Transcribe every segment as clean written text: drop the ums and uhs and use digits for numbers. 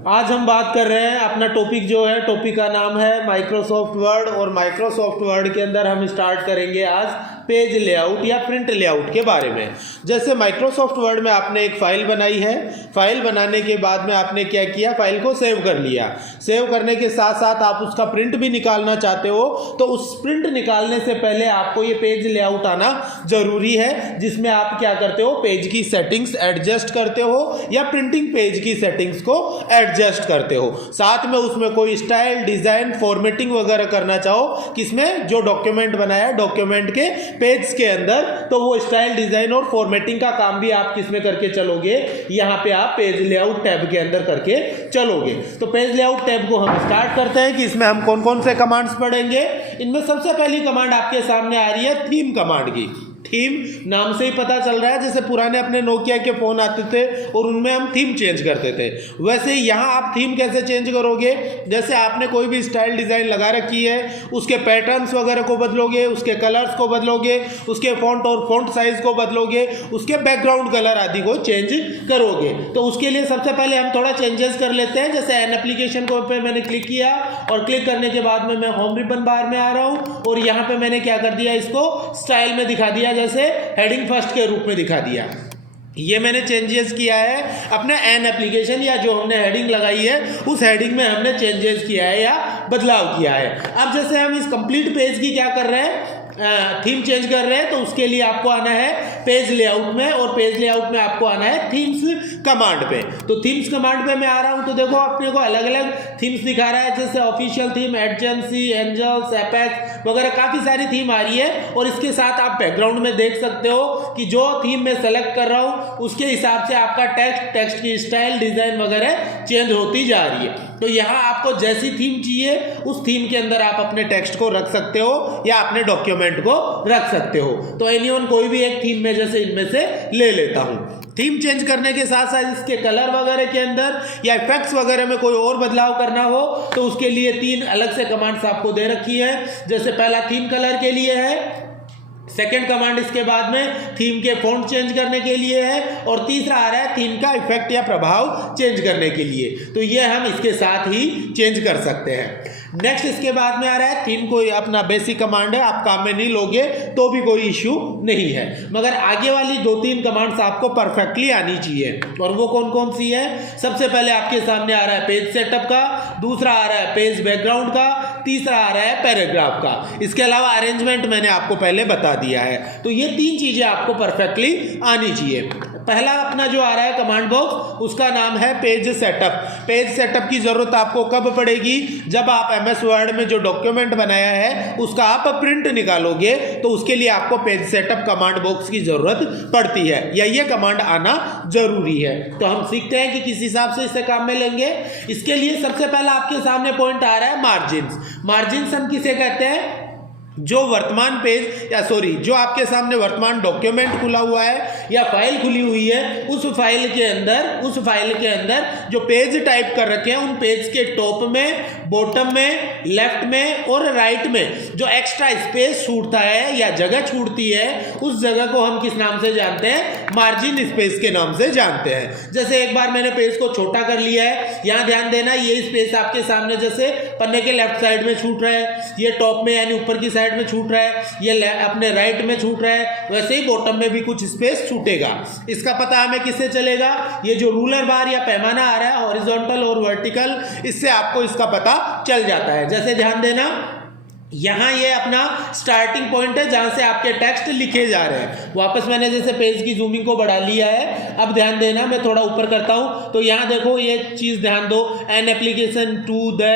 आज हम बात कर रहे हैं, अपना टॉपिक जो है, टॉपिक का नाम है माइक्रोसॉफ्ट वर्ड। और माइक्रोसॉफ्ट वर्ड के अंदर हम स्टार्ट करेंगे आज पेज लेआउट या प्रिंट लेआउट के बारे में। जैसे माइक्रोसॉफ्ट वर्ड में आपने एक फ़ाइल बनाई है, फाइल बनाने के बाद में आपने क्या किया, फाइल को सेव कर लिया। सेव करने के साथ साथ आप उसका प्रिंट भी निकालना चाहते हो, तो उस प्रिंट निकालने से पहले आपको ये पेज लेआउट आना ज़रूरी है, जिसमें आप क्या करते हो, पेज की सेटिंग्स एडजस्ट करते हो या प्रिंटिंग पेज की सेटिंग्स को एडजस्ट करते हो। साथ में उसमें कोई स्टाइल, डिज़ाइन, फॉर्मेटिंग वगैरह करना चाहो, किसमें, जो डॉक्यूमेंट बनाया डॉक्यूमेंट के पेज के अंदर, तो वो स्टाइल, डिज़ाइन और फॉर्मेटिंग का काम भी आप किसमें करके चलोगे, यहाँ पे आप पेज लेआउट टैब के अंदर करके चलोगे। तो पेज लेआउट टैब को हम स्टार्ट करते हैं कि इसमें हम कौन कौन से कमांड्स पढ़ेंगे। इनमें सबसे पहली कमांड आपके सामने आ रही है थीम कमांड की। थीम नाम से ही पता चल रहा है, जैसे पुराने अपने नोकिया के फ़ोन आते थे और उनमें हम थीम चेंज करते थे, वैसे ही यहाँ आप थीम कैसे चेंज करोगे। जैसे आपने कोई भी स्टाइल, डिज़ाइन लगा रखी है, उसके पैटर्न्स वगैरह को बदलोगे, उसके कलर्स को बदलोगे, उसके फॉन्ट और फॉन्ट साइज़ को बदलोगे, उसके बैकग्राउंड कलर आदि को चेंज करोगे। तो उसके लिए सबसे पहले हम थोड़ा चेंजेस कर लेते हैं। जैसे एन एप्लीकेशन को पे मैंने क्लिक किया और क्लिक करने के बाद में मैं होम रिबन बार में आ रहा हूँ और यहाँ पे मैंने क्या कर दिया, इसको स्टाइल में दिखा दिया, जैसे हेडिंग फर्स्ट के रूप में दिखा दिया। ये मैंने चेंजेस किया है अपने एन एप्लीकेशन, या जो हमने हेडिंग लगाई है उस हेडिंग में हमने चेंजेस किया है या बदलाव किया है। अब जैसे हम इस कंप्लीट पेज की क्या कर रहे हैं, थीम चेंज कर रहे हैं, तो उसके लिए आपको आना है पेज लेआउट में, और पेज लेआउट में आपको आना है थीम्स कमांड पे। तो थीम्स कमांड पे मैं आ रहा हूं, तो देखो अपने को अलग अलग थीम्स दिखा रहा है, जैसे official theme, agency, angels, apex वगैरह काफ़ी सारी थीम आ रही है। और इसके साथ आप बैकग्राउंड में देख सकते हो कि जो थीम मैं सेलेक्ट कर रहा हूँ उसके हिसाब से आपका टेक्स्ट की स्टाइल, डिज़ाइन वगैरह चेंज होती जा रही है। तो यहाँ आपको जैसी थीम चाहिए उस थीम के अंदर आप अपने टेक्स्ट को रख सकते हो या अपने डॉक्यूमेंट को रख सकते हो। तो एनीवन कोई भी एक थीम में जैसे इनमें से ले लेता हूँ। थीम चेंज करने के साथ साथ इसके कलर वगैरह के अंदर या इफेक्ट्स वगैरह में कोई और बदलाव करना हो तो उसके लिए 3 अलग से कमांड्स आपको दे रखी है। जैसे पहला थीम कलर के लिए है, सेकेंड कमांड इसके बाद में थीम के फॉन्ट चेंज करने के लिए है, और तीसरा आ रहा है थीम का इफेक्ट या प्रभाव चेंज करने के लिए। तो ये हम इसके साथ ही चेंज कर सकते हैं। नेक्स्ट इसके बाद में आ रहा है थीम, कोई अपना बेसिक कमांड है, आप काम में नहीं लोगे तो भी कोई इश्यू नहीं है, मगर आगे वाली 2-3 कमांड्स आपको परफेक्टली आनी चाहिए। और वो कौन कौन सी है, सबसे पहले आपके सामने आ रहा है पेज सेटअप का, दूसरा आ रहा है पेज बैकग्राउंड का, तीसरा आ रहा है पैराग्राफ का। इसके अलावा अरेंजमेंट मैंने आपको पहले बता दिया है। तो ये 3 चीजें आपको परफेक्टली आनी चाहिए। पहला अपना जो आ रहा है कमांड बॉक्स, उसका नाम है पेज सेटअप। पेज सेटअप की जरूरत आपको कब पड़ेगी, जब आप एमएस वर्ड में जो डॉक्यूमेंट बनाया है उसका आप प्रिंट निकालोगे, तो उसके लिए आपको पेज सेटअप कमांड बॉक्स की जरूरत पड़ती है, या ये कमांड आना जरूरी है। तो हम सीखते हैं कि किस हिसाब से इसे काम में लेंगे। इसके लिए सबसे पहला आपके सामने पॉइंट आ रहा है मार्जिन्स। मार्जिन्स हम किसे कहते हैं, जो वर्तमान पेज या जो आपके सामने वर्तमान डॉक्यूमेंट खुला हुआ है या फाइल खुली हुई है, उस फाइल के अंदर जो पेज टाइप कर रखे हैं, उन पेज के टॉप में, बॉटम में, लेफ्ट में और राइट में जो एक्स्ट्रा स्पेस छूटता है या जगह छूटती है, उस जगह को हम किस नाम से जानते हैं, मार्जिन स्पेस के नाम से जानते हैं। जैसे एक बार मैंने पेज को छोटा कर लिया है, यहाँ ध्यान देना, ये स्पेस आपके सामने जैसे पन्ने के लेफ्ट साइड में छूट रहा है, ये टॉप में यानी ऊपर की साइड में छूट रहा है, ये अपने राइट में छूट रहा है, वैसे ही बॉटम में भी कुछ स्पेस छूटेगा। इसका पता हमें किससे चलेगा, ये जो रूलर बार या पैमाना आ रहा है हॉरिजॉन्टल और वर्टिकल, इससे आपको इसका पता चल जाता है। जैसे ध्यान देना, यहाँ ये अपना स्टार्टिंग पॉइंट है जहाँ से आपके टेक्स्ट लिखे जा रहे हैं। वापस मैंने जैसे पेज की जूमिंग को बढ़ा लिया है, अब ध्यान देना, मैं थोड़ा ऊपर करता हूँ, तो यहाँ देखो ये चीज़ ध्यान दो, an application to the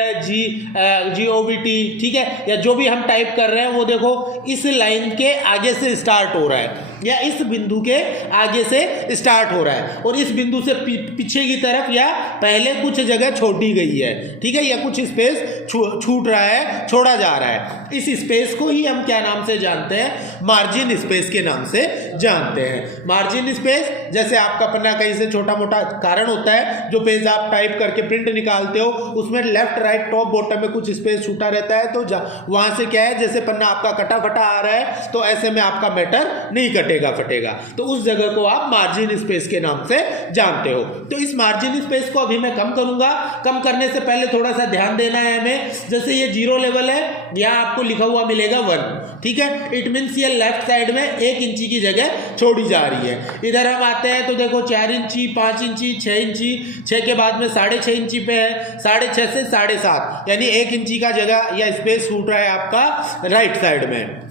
GOVT, ठीक है, या जो भी हम टाइप कर रहे हैं वो देखो इस लाइन के आगे से स्टार्ट हो रहा है या इस बिंदु के आगे से स्टार्ट हो रहा है, और इस बिंदु से पीछे की तरफ या पहले कुछ जगह छोड़ी गई है, ठीक है, या कुछ स्पेस छूट रहा है, छोड़ा जा रहा है। इस स्पेस को ही हम क्या नाम से जानते हैं, मार्जिन स्पेस के नाम से जानते हैं। मार्जिन स्पेस, जैसे आपका पन्ना कहीं से छोटा मोटा कारण होता है, जो पेज आप टाइप करके प्रिंट निकालते हो उसमें लेफ्ट राइट टॉप बॉटम में कुछ स्पेस छूटा रहता है, तो वहां से क्या है, जैसे पन्ना आपका कटा फटा आ रहा है तो ऐसे में आपका मैटर नहीं कर कटेगा फटेगा, तो उस जगह को आप मार्जिन स्पेस के नाम से जानते हो। तो इस मार्जिन स्पेस को अभी मैं कम करूंगा। कम करने से पहले थोड़ा सा ध्यान देना है हमें। जैसे ये 0 लेवल है, यहाँ आपको लिखा हुआ मिलेगा 1, ठीक है। इट मीन्स ये लेफ्ट साइड में 1 इंची की जगह छोड़ी जा रही है। इधर हम आते हैं तो देखो 4 इंची, 5 इंची, 6 इंची, 6 के बाद में 6.5 इंची पे है, 6.5 से 7.5 यानी 1 इंची का जगह या स्पेस छूट रहा है आपका राइट साइड में।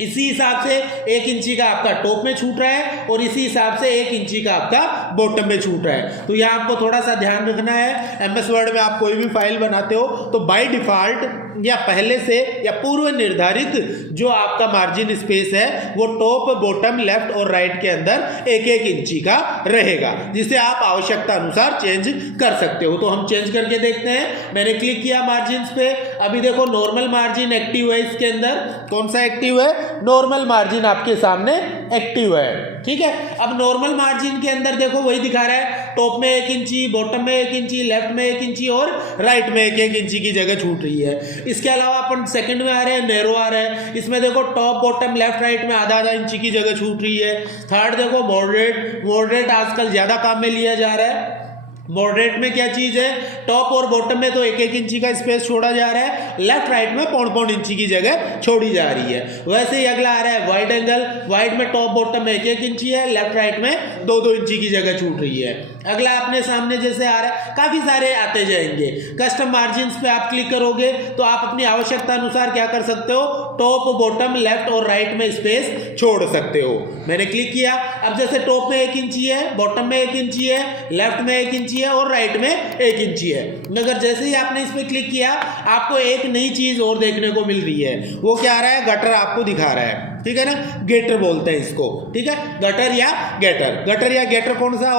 इसी हिसाब से 1 इंची का आपका टॉप में छूट रहा है और इसी हिसाब से 1 इंची का आपका बॉटम में छूट रहा है। तो यहाँ आपको थोड़ा सा ध्यान रखना है। एमएस वर्ड में आप कोई भी फाइल बनाते हो तो बाय डिफॉल्ट या पहले से या पूर्व निर्धारित जो आपका मार्जिन स्पेस है वो टॉप, बॉटम, लेफ्ट और राइट के अंदर 1-1 इंची का रहेगा, जिसे आप आवश्यकता अनुसार चेंज कर सकते हो। तो हम चेंज करके देखते हैं। मैंने क्लिक किया मार्जिन पे। अभी देखो नॉर्मल मार्जिन एक्टिव है। इसके अंदर कौन सा एक्टिव है? नॉर्मल मार्जिन आपके सामने एक्टिव है, ठीक है। अब नॉर्मल मार्जिन के अंदर देखो वही दिखा रहा है, टॉप में 1 इंची, बॉटम में 1 इंची, लेफ्ट में 1 इंची और राइट में 1-1 इंची की जगह छूट रही है। इसके अलावा अपन सेकंड में आ रहे हैं, नैरो आ रहा है। इसमें देखो टॉप, बॉटम, लेफ्ट, राइट में आधा इंची की जगह छूट रही है। थर्ड देखो मॉडरेट आजकल ज्यादा काम में लिया जा रहा है। मॉडरेट में क्या चीज है? टॉप और बॉटम में तो 1-1 इंची का स्पेस छोड़ा जा रहा है, लेफ्ट राइट में 0.5 इंची की जगह छोड़ी जा रही है। वैसे ही अगला आ रहा है वाइड एंगल। वाइड में टॉप बॉटम में 1-1 इंची है, लेफ्ट राइट में 2-2 इंची की जगह छूट रही है। अगला अपने सामने जैसे आ रहा है, काफी सारे आते जाएंगे। कस्टम मार्जिन पे आप क्लिक करोगे तो आप अपनी आवश्यकता अनुसार क्या कर सकते हो? टॉप, बॉटम, लेफ्ट और राइट में स्पेस छोड़ सकते हो। मैंने क्लिक किया। अब जैसे टॉप में 1 इंची है, बॉटम में 1 इंची है, लेफ्ट में 1 इंची है और राइट में 1 इंची है। मगर जैसे ही आपने इस पर क्लिक किया आपको एक नई चीज और देखने को मिल रही है। वो क्या आ रहा है? गटर आपको दिखा रहा है, ठीक है ना। गेटर बोलते हैं इसको, ठीक है। गटर या गेटर। गटर या गेटर कौन सा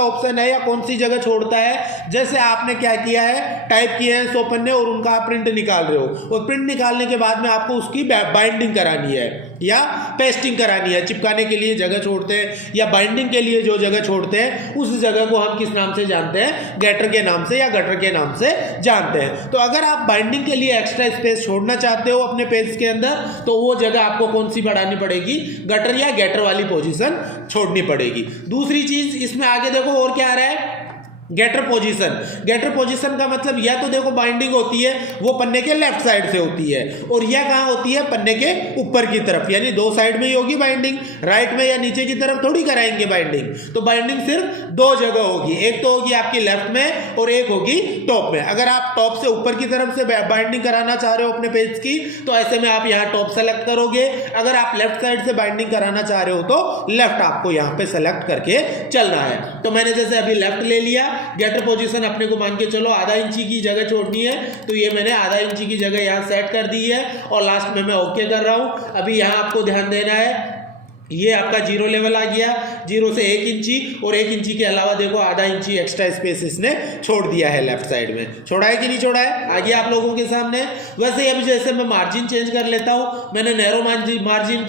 ऑप्शन है या कौन सी जगह छोड़ता है? जैसे आपने क्या किया है, टाइप किए हैं 100 पन्ने और उनका आप प्रिंट निकाल रहे हो और प्रिंट निकालने के बाद में आपको उसकी बाइंडिंग करानी है या पेस्टिंग करानी है। चिपकाने के लिए जगह छोड़ते हैं या बाइंडिंग के लिए जो जगह छोड़ते हैं उस जगह को हम किस नाम से जानते हैं? गेटर के नाम से या गटर के नाम से जानते हैं। तो अगर आप बाइंडिंग के लिए एक्स्ट्रा स्पेस छोड़ना चाहते हो अपने पेज के अंदर तो वो जगह आपको कौन सी बढ़ानी पड़ेगी? गटर या गेटर वाली पोजीशन छोड़नी पड़ेगी। दूसरी चीज इसमें आगे देखो और क्या आ रहा है? गेटर पोजीशन। गेटर पोजीशन का मतलब या तो देखो बाइंडिंग होती है वो पन्ने के लेफ्ट साइड से होती है और यह कहाँ होती है? पन्ने के ऊपर की तरफ, यानी 2 साइड में ही होगी बाइंडिंग। राइट में या नीचे की तरफ थोड़ी कराएंगे बाइंडिंग। तो बाइंडिंग सिर्फ 2 जगह होगी, एक तो होगी आपकी लेफ्ट में और एक होगी टॉप में। अगर आप टॉप से ऊपर की तरफ से बाइंडिंग कराना चाह रहे हो अपने पेज की तो ऐसे में आप यहाँ टॉप सेलेक्ट करोगे। अगर आप लेफ्ट साइड से बाइंडिंग कराना चाह रहे हो तो लेफ्ट आपको यहाँ पे सेलेक्ट करके चलना है। तो मैंने जैसे अभी लेफ्ट ले लिया। गेटर पोजीशन अपने को मान के चलो आधा इंची की जगह छोड़नी है तो ये मैंने आधा इंची की जगह यहाँ सेट कर दी है और लास्ट में मैं ओके कर रहा हूँ। अभी यहाँ आपको ध्यान देना है, ये आपका 0 लेवल आ गया। 0 से 1 इंची और 1 इंची के अलावा देखो आधा इंची एक्स्ट्रा स्पेस इसने छोड़ दिया है लेफ्ट साइड में। छोड़ा है कि नहीं छोड़ा है? आ गया आप लोगों के सामने। वैसे अभी जैसे मैं मार्जिन चेंज कर लेता हूँ, मैंने नैरो मार्जिन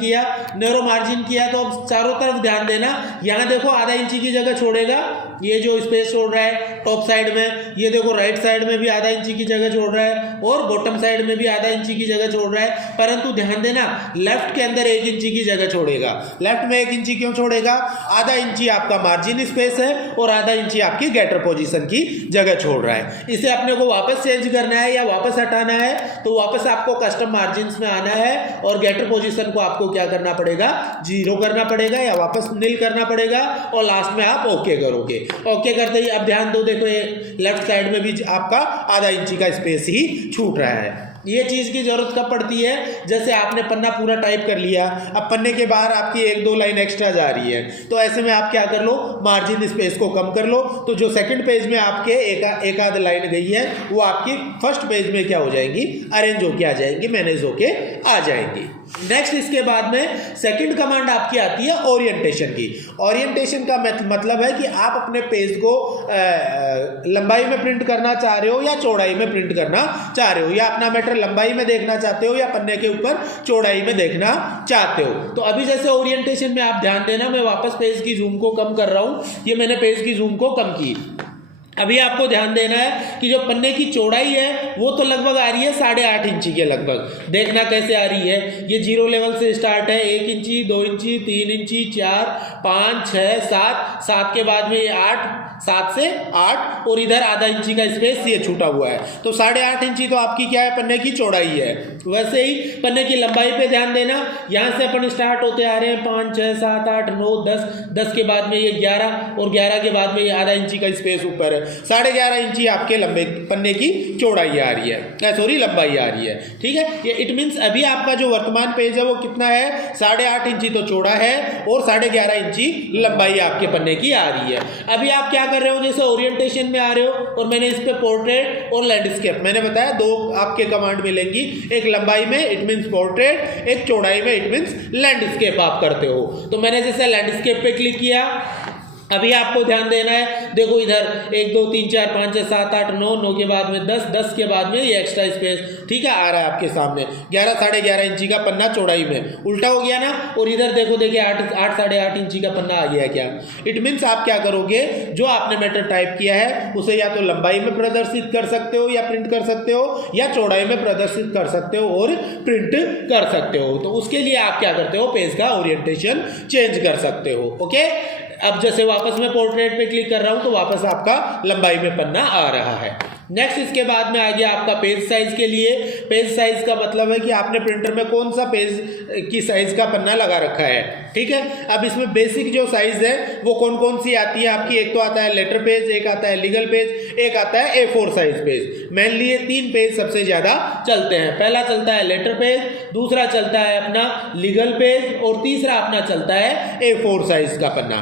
किया तो अब चारों तरफ ध्यान देना। यहाँ देखो आधा इंची की जगह छोड़ेगा, ये जो स्पेस छोड़ रहा है टॉप साइड में। ये देखो राइट साइड में भी आधा इंची की जगह छोड़ रहा है और बॉटम साइड में भी आधा इंची की जगह छोड़ रहा है। परंतु ध्यान देना लेफ्ट के अंदर 1 इंची की जगह छोड़ेगा। लेफ्ट में 1 इंची क्यों छोड़ेगा? आधा इंची आपका मार्जिन स्पेस है और आधा इंची आपकी गेटर पोजीशन की जगह छोड़ रहा है। इसे अपने को वापस चेंज करना है या वापस हटाना है तो वापस आपको कस्टम मार्जिन में आना है और गेटर पोजीशन को आपको क्या करना पड़ेगा? 0 करना पड़ेगा या वापस नील करना पड़ेगा और लास्ट में आप ओके करोगे। ओके करते ही अब ध्यान दो, देखो ये लेफ्ट साइड में भी आपका आधा इंची का स्पेस ही छूट रहा है। ये चीज की जरूरत कब पड़ती है? जैसे आपने पन्ना पूरा टाइप कर लिया, अब पन्ने के बाहर आपकी 1-2 लाइन एक्स्ट्रा जा रही है तो ऐसे में आप क्या कर लो? मार्जिन स्पेस को कम कर लो। तो जो सेकंड पेज में आपके एक आध लाइन गई है वो आपकी फर्स्ट पेज में क्या हो जाएंगी? अरेंज होके आ जाएंगी, मैनेज होके आ जाएंगी। नेक्स्ट इसके बाद में सेकंड कमांड आपकी आती है ओरिएंटेशन की। ओरिएंटेशन का मतलब है कि आप अपने पेज को लंबाई में प्रिंट करना चाह रहे हो या चौड़ाई में प्रिंट करना चाह रहे हो, या अपना मैटर लंबाई में देखना चाहते हो या पन्ने के ऊपर चौड़ाई में देखना चाहते हो। तो अभी जैसे ओरिएंटेशन में आप ध्यान देना, मैं वापस पेज की जूम को कम कर रहा हूं। ये मैंने पेज की जूम को कम की। अभी आपको ध्यान देना है कि जो पन्ने की चौड़ाई है वो तो लगभग आ रही है 8.5 इंची के लगभग। देखना कैसे आ रही है, ये 0 लेवल से स्टार्ट है, 1 इंची, 2 इंची, 3 इंची, 4, 5, 6, 7 के बाद में ये 8, 7 से 8 और इधर आधा इंची का स्पेस ये छूटा हुआ है। तो 8.5 इंची तो आपकी क्या है, पन्ने की चौड़ाई है। वैसे ही पन्ने की लंबाई पे ध्यान देना, यहाँ से अपन स्टार्ट होते आ रहे हैं 5, 6, 7, 8, 9, 10, 10 के बाद में ये 11 और 11 के बाद में ये आधा इंची का स्पेस ऊपर है। 11.5 इंची आपके लंबे पन्ने की चौड़ाई आ रही है, सॉरी लंबाई आ रही है। ठीक है, ये इट मीन्स अभी आपका जो वर्तमान पेज है वो कितना है, 8.5 इंची तो चौड़ा है और 11.5 इंची लंबाई आपके पन्ने की आ रही है। अभी आप क्या कर रहे हो, जैसे ओरिएंटेशन में आ रहे हो और मैंने इस पे पोर्ट्रेट और लैंडस्केप मैंने बताया 2 आपके कमांड मिलेंगी, एक लंबाई में इट मीन्स पोर्ट्रेट, एक चौड़ाई में इट मीन्स लैंडस्केप आप करते हो। तो मैंने जैसे लैंडस्केप पे क्लिक किया, अभी आपको ध्यान देना है, देखो इधर 1 2 3 4 5 6 7 8 9, 9 के बाद में 10, 10 के बाद में ये एक्स्ट्रा स्पेस, ठीक है, आ रहा है आपके सामने 11, 11.5 इंची का पन्ना चौड़ाई में, उल्टा हो गया ना। और इधर देखो, देखिए 8, 8.5 इंची का पन्ना आ गया क्या। इट मीन्स आप क्या करोगे, जो आपने मैटर टाइप किया है उसे या तो लंबाई में प्रदर्शित कर सकते हो या प्रिंट कर सकते हो, या चौड़ाई में प्रदर्शित कर सकते हो और प्रिंट कर सकते हो। तो उसके लिए आप क्या करते हो, पेज का ओरिएंटेशन चेंज कर सकते हो। ओके, अब जैसे वापस मैं पोर्ट्रेट पे क्लिक कर रहा हूं तो वापस आपका लंबाई में पन्ना आ रहा है। नेक्स्ट इसके बाद में आ गया आपका पेज साइज के लिए। पेज साइज का मतलब है कि आपने प्रिंटर में कौन सा पेज की साइज का पन्ना लगा रखा है। ठीक है, अब इसमें बेसिक जो साइज है वो कौन कौन सी आती है आपकी, एक तो आता है लेटर पेज, एक आता है लीगल पेज, एक आता है A4 साइज पेज। मेनली ये 3 पेज सबसे ज्यादा चलते हैं। पहला चलता है लेटर पेज, दूसरा चलता है अपना लीगल पेज और तीसरा अपना चलता है A4 साइज का पन्ना।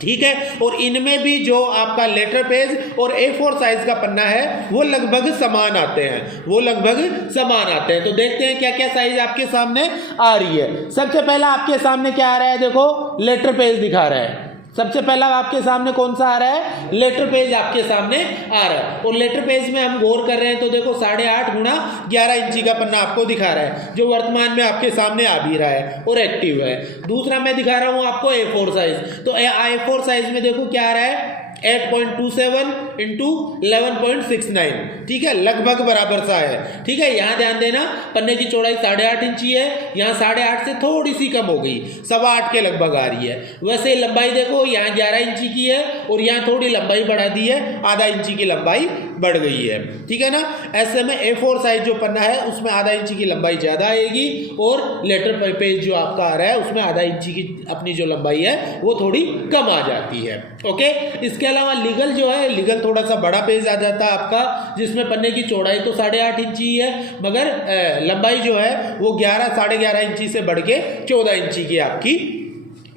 ठीक है, और इनमें भी जो आपका लेटर पेज और A4 साइज का पन्ना है वो लगभग समान आते हैं, वो लगभग समान आते हैं। तो देखते हैं क्या क्या साइज आपके सामने आ रही है। सबसे पहला आपके सामने क्या आ रहा है, देखो लेटर पेज दिखा रहा है। सबसे पहला आपके सामने कौन सा आ रहा है, लेटर पेज आपके सामने आ रहा है। और लेटर पेज में हम गौर कर रहे हैं तो देखो 8.5 गुणा 11 इंची का पन्ना आपको दिखा रहा है, जो वर्तमान में आपके सामने आ भी रहा है और एक्टिव है। दूसरा मैं दिखा रहा हूं आपको A4 साइज। तो A4 साइज में देखो क्या आ रहा है, 8.27 इंटू 11.69, ठीक है, लगभग बराबर सा है। ठीक है, यहाँ ध्यान देना, पन्ने की चौड़ाई 8.5 इंची है, यहाँ 8.5 से थोड़ी सी कम हो गई, 8.25 के लगभग आ रही है। वैसे लंबाई देखो यहाँ 11 इंची की है और यहाँ थोड़ी लंबाई बढ़ा दी है, आधा इंची की लंबाई बढ़ गई है। ठीक है ना, ऐसे में A4 साइज जो पन्ना है उसमें आधा इंची की लंबाई ज्यादा आएगी और लेटर पेज जो आपका आ रहा है उसमें आधा इंची की अपनी जो लंबाई है वो थोड़ी कम आ जाती है। ओके, इसके अलावा लीगल जो है, लीगल थोड़ा सा बड़ा पेज आ जाता है आपका, जिसमें पन्ने की चौड़ाई तो 8.5 इंची है मगर लंबाई जो है वो 11, 11.5 इंची से बढ़ के 14 इंची की आपकी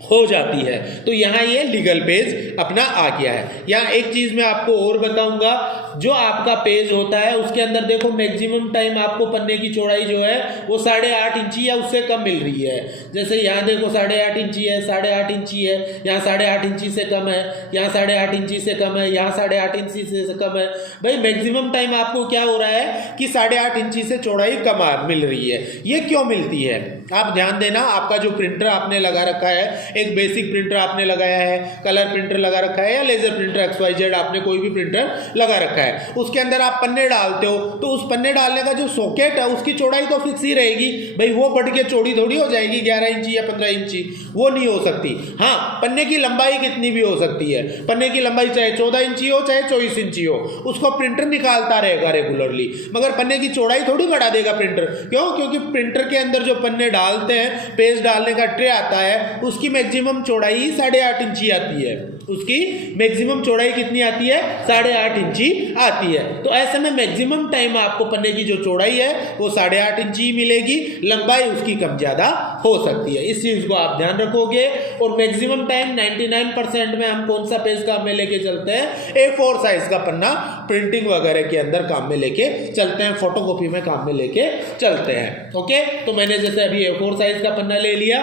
हो जाती है। तो यहाँ ये लीगल पेज अपना आ गया है। यहाँ एक चीज मैं आपको और बताऊंगा, जो आपका पेज होता है उसके अंदर देखो मैक्सिमम टाइम आपको पन्ने की चौड़ाई जो है वो 8.5 इंची या उससे कम मिल रही है। जैसे यहाँ देखो 8.5 इंची है, 8.5 इंची है, यहाँ 8.5 इंची से कम है, यहाँ 8.5 इंची से कम है, यहाँ 8.5 इंची से कम है। भाई मैक्सिमम टाइम आपको क्या हो रहा है कि 8.5 इंची से चौड़ाई कम मिल रही है। ये क्यों मिलती है, आप ध्यान देना। आपका जो प्रिंटर आपने लगा रखा है, एक बेसिक प्रिंटर आपने लगाया है, कलर प्रिंटर लगा रखा है या लेजर प्रिंटर XYZ आपने कोई भी प्रिंटर लगा रखा है, उसके अंदर आप पन्ने डालते हो तो उस पन्ने डालने का जो सॉकेट है उसकी चौड़ाई तो फिक्स ही रहेगी। भाई वो बढ़ के चौड़ी थोड़ी हो जाएगी 11 इंची या 15 इंची, वो नहीं हो सकती। हाँ, पन्ने की लंबाई कितनी भी हो सकती है, पन्ने की लंबाई चाहे 14 इंची हो चाहे 24 इंची हो, उसको प्रिंटर निकालता रहेगा रेगुलरली, मगर पन्ने की चौड़ाई थोड़ी बढ़ा देगा प्रिंटर। क्यों? क्योंकि प्रिंटर के अंदर जो पन्ने डालते हैं, पेज डालने का ट्रे आता है, उसकी मैक्सिमम चौड़ाई 8.5 इंची आती है। उसकी मैक्सिमम चौड़ाई कितनी आती है, 8.5 इंची आती है। तो ऐसे में मैक्सिमम टाइम आपको पन्ने की जो चौड़ाई है वो 8.5 इंची मिलेगी, लंबाई उसकी कम ज्यादा हो सकती है। इस चीज को आप ध्यान रखोगे। और मैक्सिमम टाइम 99% में हम कौन सा पेज काम में लेके चलते हैं, A4 साइज का पन्ना प्रिंटिंग वगैरह के अंदर काम में लेके चलते हैं, फोटोकॉपी में काम में लेके चलते हैं। ओके, तो मैंने जैसे अभी A4 साइज का पन्ना ले लिया।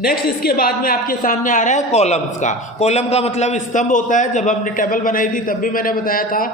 नेक्स्ट इसके बाद में आपके सामने आ रहा है कॉलम्स का। कॉलम का मतलब स्तंभ होता है। जब हमने टेबल बनाई थी तब भी मैंने बताया था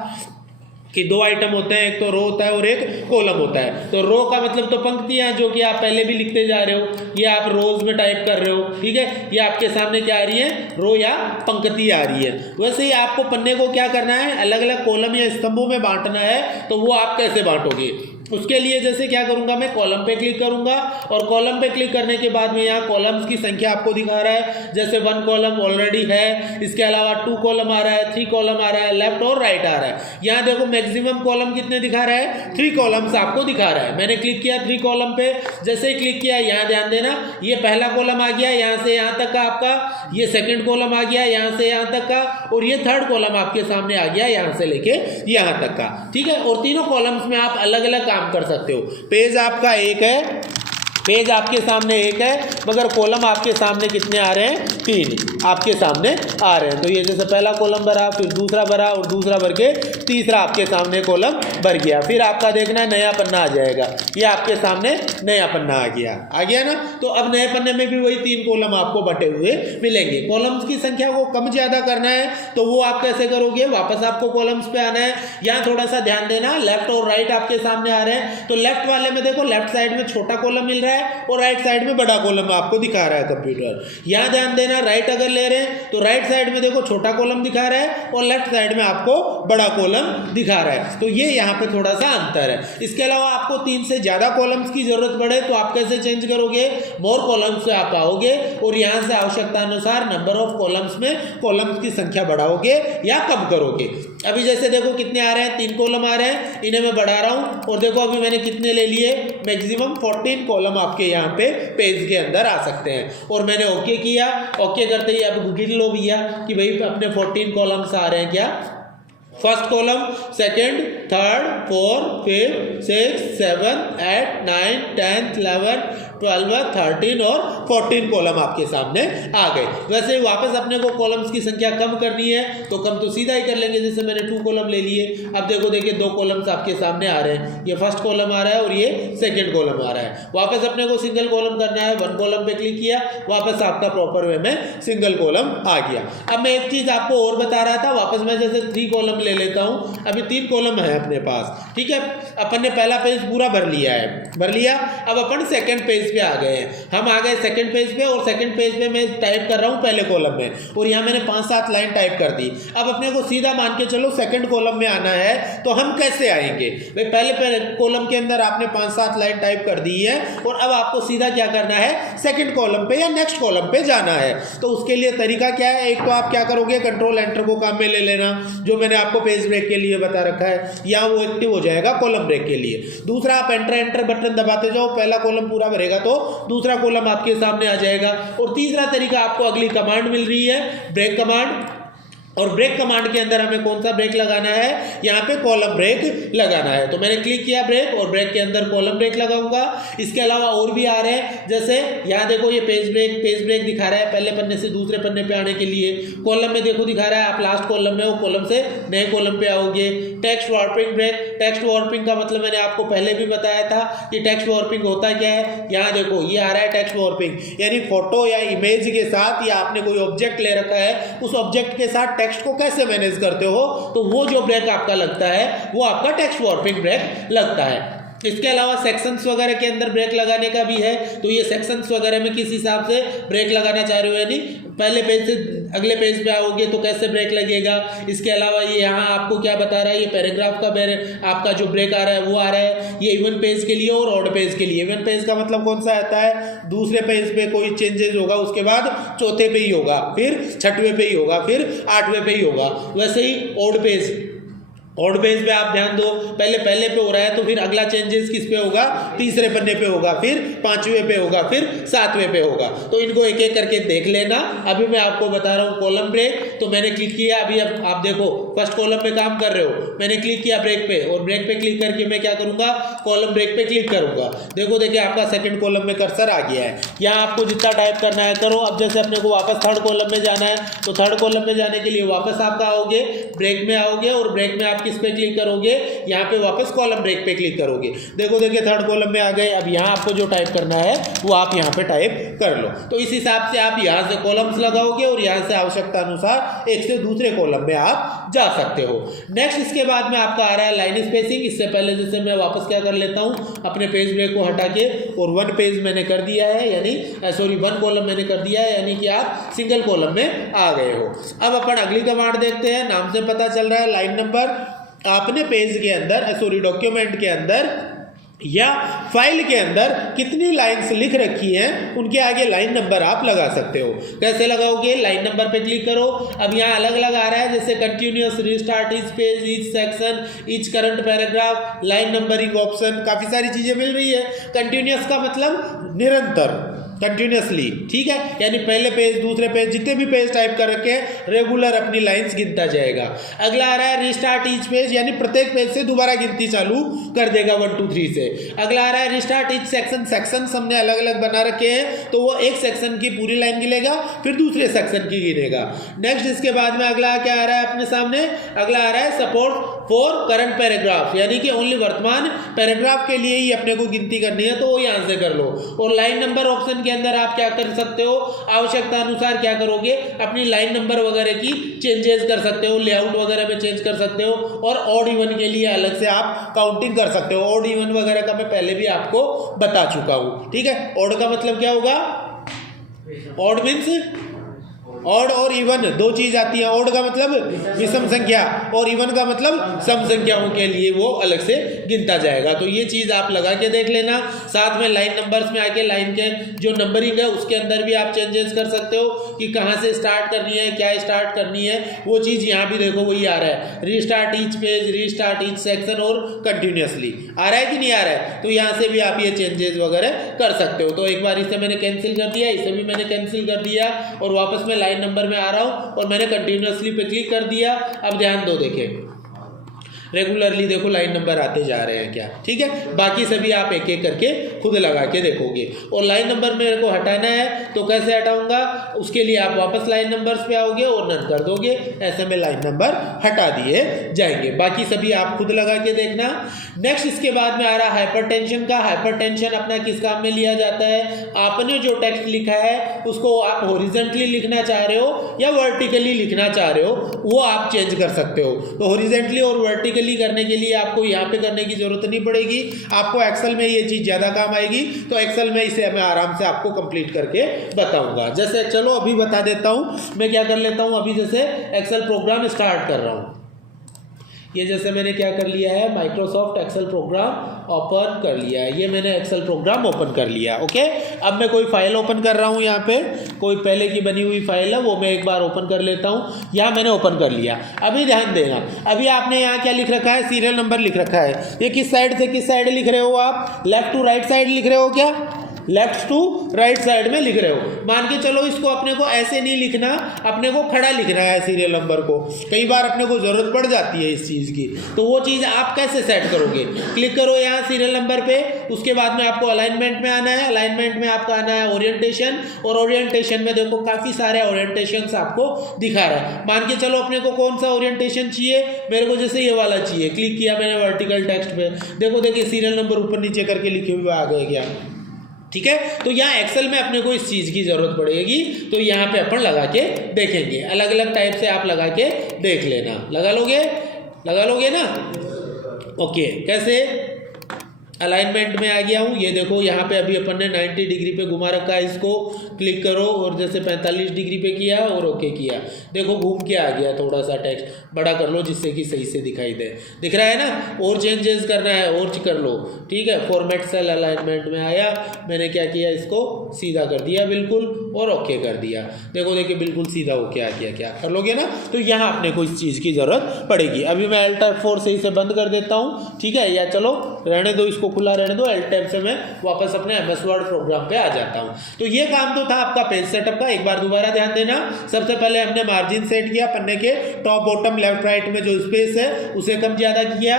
कि दो आइटम होते हैं, एक तो रो होता है और एक कॉलम होता है। तो रो का मतलब तो पंक्तियां, जो कि आप पहले भी लिखते जा रहे हो, ये आप रोज में टाइप कर रहे हो, ठीक है। ये आपके सामने क्या आ रही है, रो या पंक्ति आ रही है। वैसे ही आपको पन्ने को क्या करना है, अलग अलग कॉलम या स्तंभों में बांटना है। तो वो आप कैसे बांटोगे, उसके लिए जैसे क्या करूंगा, मैं कॉलम पे क्लिक करूंगा और कॉलम पे क्लिक करने के बाद में यहाँ कॉलम्स की संख्या आपको दिखा रहा है। जैसे 1 कॉलम ऑलरेडी है, इसके अलावा 2 कॉलम आ रहा है, 3 कॉलम आ रहा है, लेफ्ट और राइट आ रहा है। यहाँ देखो मैक्सिमम कॉलम कितने दिखा रहा है, 3 कॉलम्स आपको दिखा रहा है। मैंने क्लिक किया 3 कॉलम पे, जैसे ही क्लिक किया यहाँ ध्यान देना, ये पहला कॉलम आ गया यहाँ से यहाँ तक का आपका, ये सेकेंड कॉलम आ गया यहाँ से यहाँ तक का, और ये थर्ड कॉलम आपके सामने आ गया यहाँ से लेके यहाँ तक का, ठीक है। और तीनों कॉलम्स में आप अलग अलग काम कर सकते हो। पेज आपका एक है, पेज आपके सामने एक है, मगर कॉलम आपके सामने कितने आ रहे हैं, 3 आपके सामने आ रहे हैं। तो ये जैसे पहला कॉलम भरा, फिर दूसरा भरा और दूसरा भर के तीसरा आपके सामने कॉलम भर गया। फिर आपका देखना है नया पन्ना आ जाएगा, ये आपके सामने नया पन्ना आ गया ना। तो अब नए पन्ने में भी वही 3 कॉलम आपको बटे हुए मिलेंगे। कॉलम्स की संख्या को कम ज़्यादा करना है तो वो आप कैसे करोगे, वापस आपको कॉलम्स पे आना है। यहाँ थोड़ा सा ध्यान देना, लेफ्ट और राइट आपके सामने आ रहे हैं। तो लेफ्ट वाले में देखो, लेफ्ट साइड में छोटा कॉलम मिल रहा है और राइट साइड में बड़ा कॉलम आपको दिखा रहा है कंप्यूटर। यहाँ ध्यान देना, राइट अगर ले रहे हैं तो राइट साइड में देखो छोटा कॉलम दिखा रहा है और लेफ्ट साइड में आपको बड़ा कॉलम दिखा रहा है। तो ये यहाँ पे थोड़ा सा अंतर है। इसके अलावा आपको 3 से ज्यादा कॉलम्स की जरूरत पड़े तो आप कैसे चेंज करोगे, मोर कॉलम्स से आप आओगे और यहाँ से आवश्यकता अनुसार नंबर ऑफ कॉलम्स में कॉलम्स की संख्या बढ़ाओगे या कम करोगे। अभी जैसे देखो कितने आ रहे हैं, 3 कॉलम आ रहे हैं, इन्हें मैं बढ़ा रहा हूँ और देखो अभी मैंने कितने ले लिए, मैक्सिमम 14 कॉलम आपके यहाँ पे पेज के अंदर आ सकते हैं। और मैंने ओके किया, ओके करते ही अब गिन लो भैया कि भाई अपने 14 कॉलम्स आ रहे हैं क्या, first column, second, third, fourth, fifth, 6, 7, 8, 9, 10, 11, 12, 13 और 14 कॉलम आपके सामने आ गए। वैसे ही वापस अपने को कॉलम्स की संख्या कम करनी है तो कम तो सीधा ही कर लेंगे। जैसे मैंने 2 कॉलम ले लिए, अब देखो देखिए 2 कॉलम्स आपके सामने आ रहे हैं, ये फर्स्ट कॉलम आ रहा है और ये सेकंड कॉलम आ रहा है। वापस अपने को सिंगल कॉलम करना है, 1 कॉलम पे क्लिक किया, वापस आपका प्रॉपर वे में सिंगल कॉलम आ गया। अब मैं एक चीज आपको और बता रहा था, वापस मैं जैसे 3 कॉलम ले लेता हूं, अभी 3 कॉलम है अपने पास, ठीक है। अपन ने पहला पेज पूरा भर लिया है, भर लिया। अब अपन सेकंड पेज पे आ गए हैं, हम आ गए सेकंड पेज पे और सेकंड पेज पे मैं टाइप कर रहा हूं पहले कॉलम में और यहाँ मैंने 5-7 लाइन टाइप कर दी। अब अपने को सीधा मान के चलो सेकंड कॉलम में आना है तो हम कैसे आएंगे भाई, पहले कॉलम के अंदर आपने 5-7 लाइन टाइप कर दी है और अब आपको सीधा क्या करना है, सेकंड कॉलम पे या नेक्स्ट कॉलम पे जाना है। तो उसके लिए तरीका क्या है, एक तो आप क्या करोगे, कंट्रोल एंटर को काम में ले लेना, जो मैंने आपको पेज ब्रेक के लिए बता रखा है, या वो एक्टिव हो जाएगा कॉलम ब्रेक के लिए। दूसरा, आप एंटर बटन दबाते जाओ, पहला कॉलम पूरा भरेगा तो दूसरा कॉलम आपके सामने आ जाएगा। और तीसरा तरीका, आपको अगली कमांड मिल रही है, ब्रेक कमांड, और ब्रेक कमांड के अंदर हमें कौन सा ब्रेक लगाना है, यहाँ पे कॉलम ब्रेक लगाना है। तो मैंने क्लिक किया ब्रेक और ब्रेक के अंदर कॉलम ब्रेक लगाऊंगा। इसके अलावा और भी आ रहे हैं, जैसे यहाँ देखो ये पेज ब्रेक दिखा रहा है, पहले पन्ने से दूसरे पन्ने पे आने के लिए। कॉलम में देखो दिखा रहा है आप लास्ट कॉलम में हो, कॉलम से नए कॉलम पे आओगे। Text warping break, text warping का मतलब मैंने आपको पहले भी बताया था कि टेक्स्ट वॉर्पिंग होता क्या है। यहाँ देखो ये आ रहा है टेक्स्ट वॉर्पिंग, यानी फोटो या इमेज के साथ या आपने कोई ऑब्जेक्ट ले रखा है, उस ऑब्जेक्ट के साथ टेक्स्ट को कैसे मैनेज करते हो, तो वो जो ब्रेक आपका लगता है वो आपका टेक्स्ट वॉर्पिंग ब्रेक लगता है। इसके अलावा सेक्शंस वगैरह के अंदर ब्रेक लगाने का भी है, तो ये सेक्शंस वगैरह में किस हिसाब से ब्रेक लगाना चाह रहे हो, यानी पहले पेज से अगले पेज पे आओगे तो कैसे ब्रेक लगेगा। इसके अलावा ये यहाँ आपको क्या बता रहा है, ये पैराग्राफ का आपका जो ब्रेक आ रहा है वो आ रहा है, ये इवन पेज के लिए और ऑड पेज के लिए। इवन पेज का मतलब कौन सा आता है, दूसरे पेज पे कोई चेंजेस होगा, उसके बाद चौथे पे ही होगा, फिर छठवें पे ही होगा, फिर 8वें पे ही होगा। वैसे ही ऑड पेज पे आप ध्यान दो, पहले पे हो रहा है तो फिर अगला चेंजेस किस पे होगा, तीसरे पन्ने पे होगा, फिर 5वें पे होगा, फिर 7वें पे होगा। तो इनको एक एक करके देख लेना। अभी मैं आपको बता रहा हूँ कॉलम ब्रेक, तो मैंने क्लिक किया, अभी अब आप देखो फर्स्ट कॉलम पे काम कर रहे हो, मैंने क्लिक किया ब्रेक पे और ब्रेक पे क्लिक करके मैं क्या करूंगा, कॉलम ब्रेक पे क्लिक करूंगा। देखो देखिए आपका सेकंड कॉलम में कर्सर आ गया है। यहाँ आपको जितना टाइप करना है करो। अब जैसे अपने को वापस थर्ड कॉलम में जाना है तो थर्ड कॉलम में जाने के लिए वापस आप आओगे, ब्रेक में आओगे और ब्रेक में आप आप किस पे क्लिक करोगे, यहाँ पे वापस कॉलम ब्रेक पे क्लिक करोगे। देखो देखिए थर्ड कॉलम में आ गए। अब यहाँ आपको जो टाइप करना है वो आप यहाँ पे टाइप कर लो। तो इस हिसाब से आप यहाँ से कॉलम्स लगाओगे और यहाँ से आवश्यकता अनुसार एक से दूसरे कॉलम में आप जा सकते हो। नेक्स्ट इसके बाद में आपका आ रहा है लाइन स्पेसिंग। इससे पहले जैसे मैं वापस क्या कर लेता हूँ, अपने पेज ब्रेक को हटा के और वन पेज मैंने कर दिया है, यानी सॉरी वन कॉलम मैंने कर दिया है, यानी कि आप सिंगल कॉलम में आ गए हो। अब अपन अगली कमांड देखते हैं। नाम से पता चल रहा है लाइन नंबर आपने पेज के अंदर सॉरी डॉक्यूमेंट के अंदर या फाइल के अंदर कितनी लाइंस लिख रखी हैं उनके आगे लाइन नंबर आप लगा सकते हो। कैसे लगाओगे, लाइन नंबर पे क्लिक करो। अब यहाँ अलग अलग आ रहा है जैसे continuous, restart each page, each section, each current paragraph, line numbering option, काफ़ी सारी चीज़ें मिल रही है। कंटिन्यूअस का मतलब निरंतर, कंटिन्यूसली, ठीक है, यानी पहले पेज दूसरे पेज जितने भी पेज टाइप कर रखे हैं रेगुलर अपनी लाइंस गिनता जाएगा। अगला आ रहा है रिस्टार्ट ईच पेज, यानी प्रत्येक पेज से दोबारा गिनती चालू कर देगा 1 2 3 से। अगला आ रहा है रिस्टार्ट ईच सेक्शन, सेक्शन हमने अलग अलग बना रखे हैं तो वो एक सेक्शन की पूरी लाइन गिनेगा फिर दूसरे सेक्शन की गिनेगा। नेक्स्ट इसके बाद में अगला क्या आ रहा है अपने सामने, अगला आ रहा है सपोर्ट फॉर करंट पैराग्राफ, यानी कि ओनली वर्तमान पैराग्राफ के लिए ही अपने को गिनती करनी है तो वो यहाँ से कर लो। और लाइन नंबर ऑप्शन के अंदर आप क्या कर सकते हो, आवश्यकता अनुसार क्या करोगे, अपनी लाइन नंबर वगैरह की चेंजेस कर सकते हो, लेआउट वगैरह में चेंज कर सकते हो। और ऑड इवन के लिए अलग से आप काउंटिंग कर सकते हो। ऑड इवन वगैरह का मैं पहले भी आपको बता चुका हूँ, ठीक है। ऑड का मतलब क्या होगा, ऑड मीन्स ऑड और इवन दो चीज आती है। ऑड का मतलब विषम संख्या और इवन का मतलब सम संख्याओं के लिए वो अलग से गिनता जाएगा। तो ये चीज आप लगा के देख लेना। साथ में लाइन नंबर्स में आके लाइन के जो नंबरिंग है उसके अंदर भी आप चेंजेस कर सकते हो कि कहाँ से स्टार्ट करनी है, क्या स्टार्ट करनी है, वो चीज यहाँ भी देखो वही आ रहा है, restart each page, restart each section और कंटिन्यूअसली आ रहा है कि नहीं आ रहा है। तो यहाँ से भी आप ये चेंजेस वगैरह कर सकते हो। तो एक बार इसे मैंने कैंसिल कर दिया, इसे भी मैंने कैंसिल कर दिया और वापस में लाइन नंबर में आ रहा हूं और मैंने कंटिन्यूअसली पे क्लिक कर दिया। अब ध्यान दो, देखें रेगुलरली देखो लाइन नंबर आते जा रहे हैं क्या, ठीक है। बाकी सभी आप एक एक करके खुद लगा के देखोगे। और लाइन नंबर मेरे को हटाना है तो कैसे हटाऊंगा, उसके लिए आप वापस लाइन नंबर्स पे आओगे और नन कर दोगे, ऐसे में लाइन नंबर हटा दिए जाएंगे। बाकी सभी आप खुद लगा के देखना। नेक्स्ट इसके बाद में आ रहा है हाइपरटेंशन का। हाइपरटेंशन अपना किस काम में लिया जाता है, आपने जो टेक्स्ट लिखा है उसको आप हॉरिजॉन्टली लिखना चाह रहे हो या वर्टिकली लिखना चाह रहे हो, वो आप चेंज कर सकते हो। तो हॉरिजॉन्टली और वर्टिकली करने के लिए आपको यहाँ पे करने की जरूरत नहीं पड़ेगी, आपको एक्सेल में ये चीज ज्यादा काम आएगी। तो एक्सेल में इसे मैं आराम से आपको कंप्लीट करके बताऊंगा। जैसे चलो अभी बता देता हूँ, मैं क्या कर लेता हूँ, अभी जैसे एक्सेल प्रोग्राम स्टार्ट कर रहा हूँ। ये जैसे मैंने क्या कर लिया है, माइक्रोसॉफ्ट एक्सेल प्रोग्राम ओपन कर लिया है। ये मैंने एक्सेल प्रोग्राम ओपन कर लिया, ओके। अब मैं कोई फाइल ओपन कर रहा हूँ, यहाँ पे कोई पहले की बनी हुई फाइल है वो मैं एक बार ओपन कर लेता हूँ। यहाँ मैंने ओपन कर लिया। अभी ध्यान देना, अभी आपने यहाँ क्या लिख रखा है, सीरियल नंबर लिख रखा है। ये किस साइड से किस साइड लिख रहे हो आप, लेफ्ट टू राइट साइड लिख रहे हो क्या, लेफ्ट टू राइट साइड में लिख रहे हो। मान के चलो इसको अपने को ऐसे नहीं लिखना, अपने को खड़ा लिखना है सीरियल नंबर को। कई बार अपने को जरूरत पड़ जाती है इस चीज़ की, तो वो चीज़ आप कैसे सेट करोगे, क्लिक करो यहाँ सीरियल नंबर पे। उसके बाद में आपको अलाइनमेंट में आना है, अलाइनमेंट में आपका आना है ओरिएंटेशन, और ओरिएंटेशन में देखो काफ़ी सारे ओरिएंटेशन आपको दिखा रहा है। मान के चलो अपने को कौन सा ओरिएंटेशन चाहिए, मेरे को जैसे ये वाला चाहिए, क्लिक किया मैंने वर्टिकल टेक्स्ट पे, देखो देखिए सीरियल नंबर ऊपर नीचे करके लिखे हुए आ गए क्या, ठीक है। तो यहाँ एक्सेल में अपने को इस चीज़ की ज़रूरत पड़ेगी, तो यहाँ पे अपन लगा के देखेंगे। अलग अलग टाइप से आप लगा के देख लेना, लगा लोगे ना, ओके। कैसे, अलाइनमेंट में आ गया हूँ, ये देखो यहाँ पे अभी अपन ने 90 डिग्री पे घुमा रखा है, इसको क्लिक करो और जैसे 45 डिग्री पे किया और ओके किया, देखो घूम के आ गया। थोड़ा सा टेक्स्ट बड़ा कर लो जिससे कि सही से दिखाई दे, दिख रहा है ना। और चेंजेस करना है और कर लो, ठीक है। फॉर्मेट सेल अलाइनमेंट में आया, मैंने क्या किया, इसको सीधा कर दिया बिल्कुल और ओके कर दिया। देखो देखिए बिल्कुल सीधा होके आ गया, क्या कर लोगे ना। तो यहाँ अपने को इस चीज़ की ज़रूरत पड़ेगी। अभी मैं Alt F4 से इसे बंद कर देता हूँ, ठीक है, या चलो रहने दो, इसको खुला रहने दो। Alt Tab से मैं वापस अपने MS Word प्रोग्राम पे आ जाता हूँ। तो ये काम तो था आपका पेज सेटअप का। एक बार दोबारा ध्यान देना, सबसे पहले हमने मार्जिन सेट किया, पन्ने के टॉप बॉटम लेफ्ट राइट में जो स्पेस है उसे कम ज़्यादा किया।